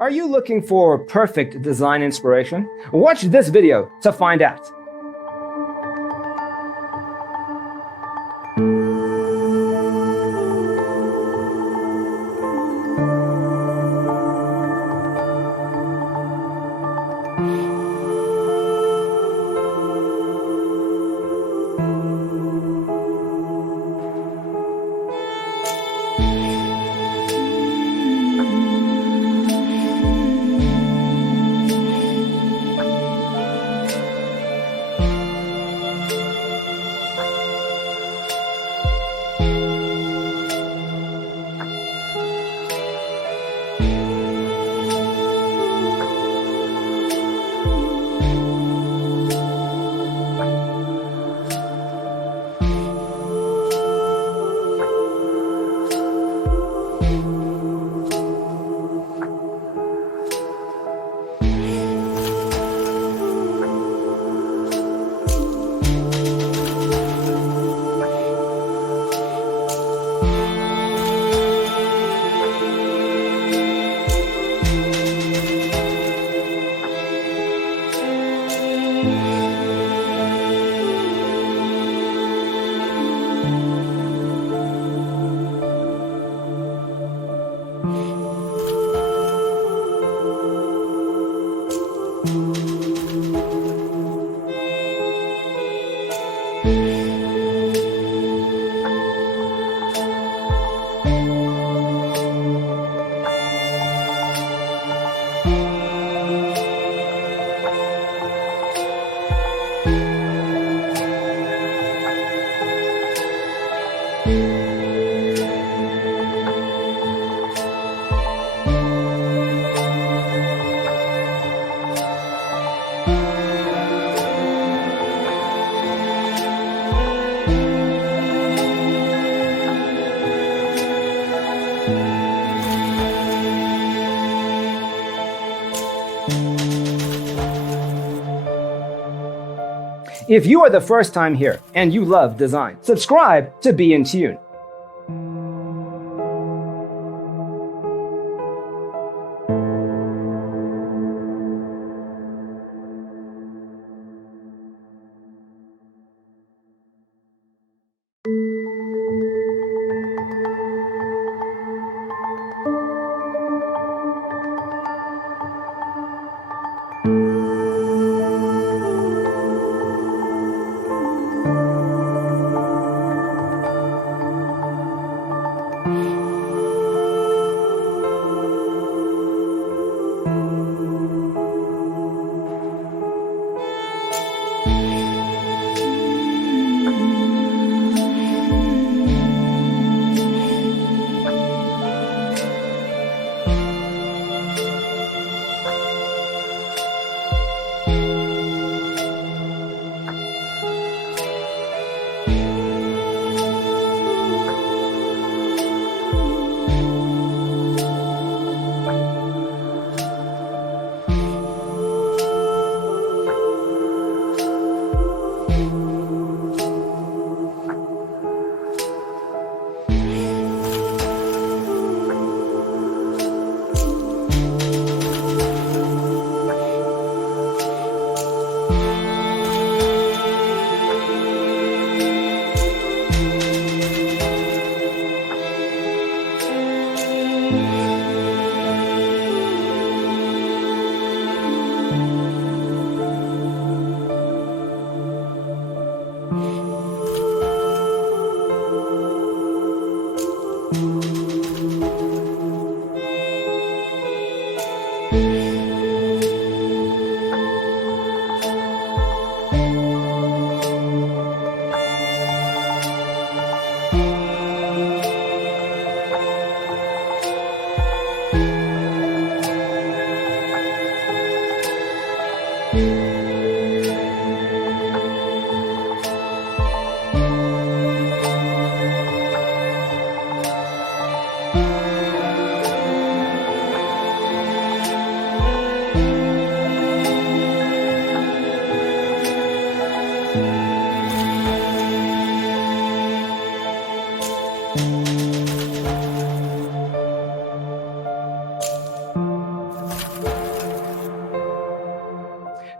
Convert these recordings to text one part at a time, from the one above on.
Are you looking for perfect design inspiration? Watch this video to find out. If you are the first time here and you love design, subscribe to be in tune.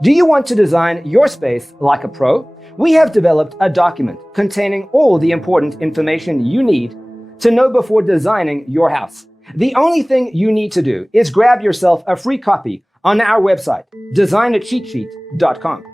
Do you want to design your space like a pro? We have developed a document containing all the important information you need to know before designing your house. The only thing you need to do is grab yourself a free copy on our website, designacheatsheet.com.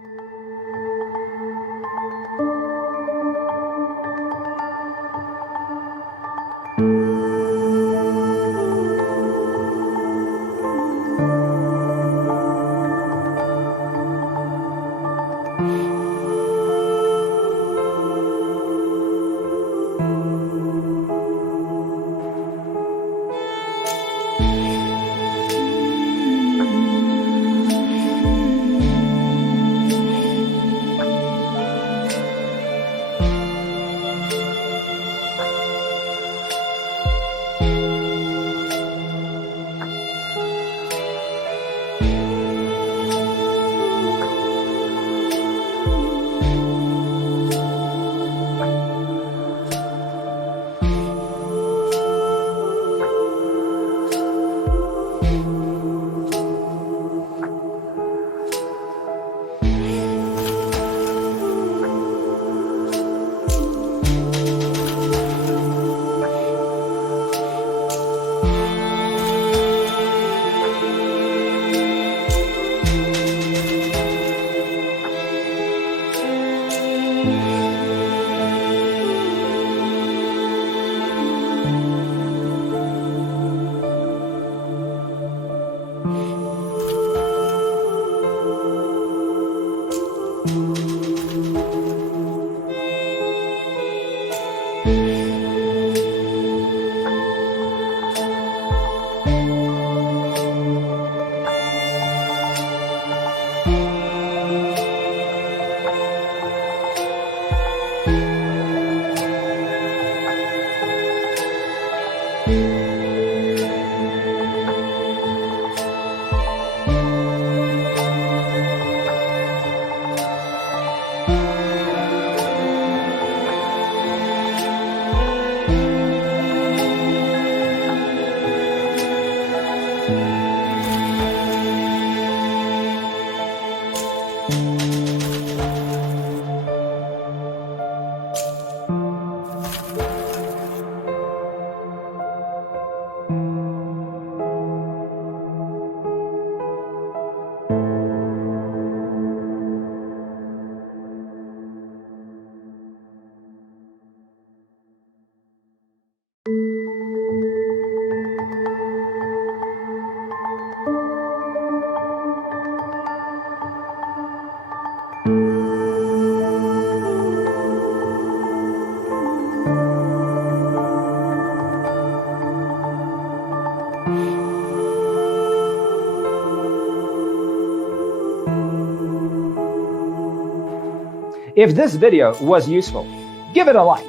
If this video was useful, give it a like.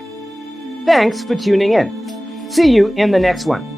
Thanks for tuning in. See you in the next one.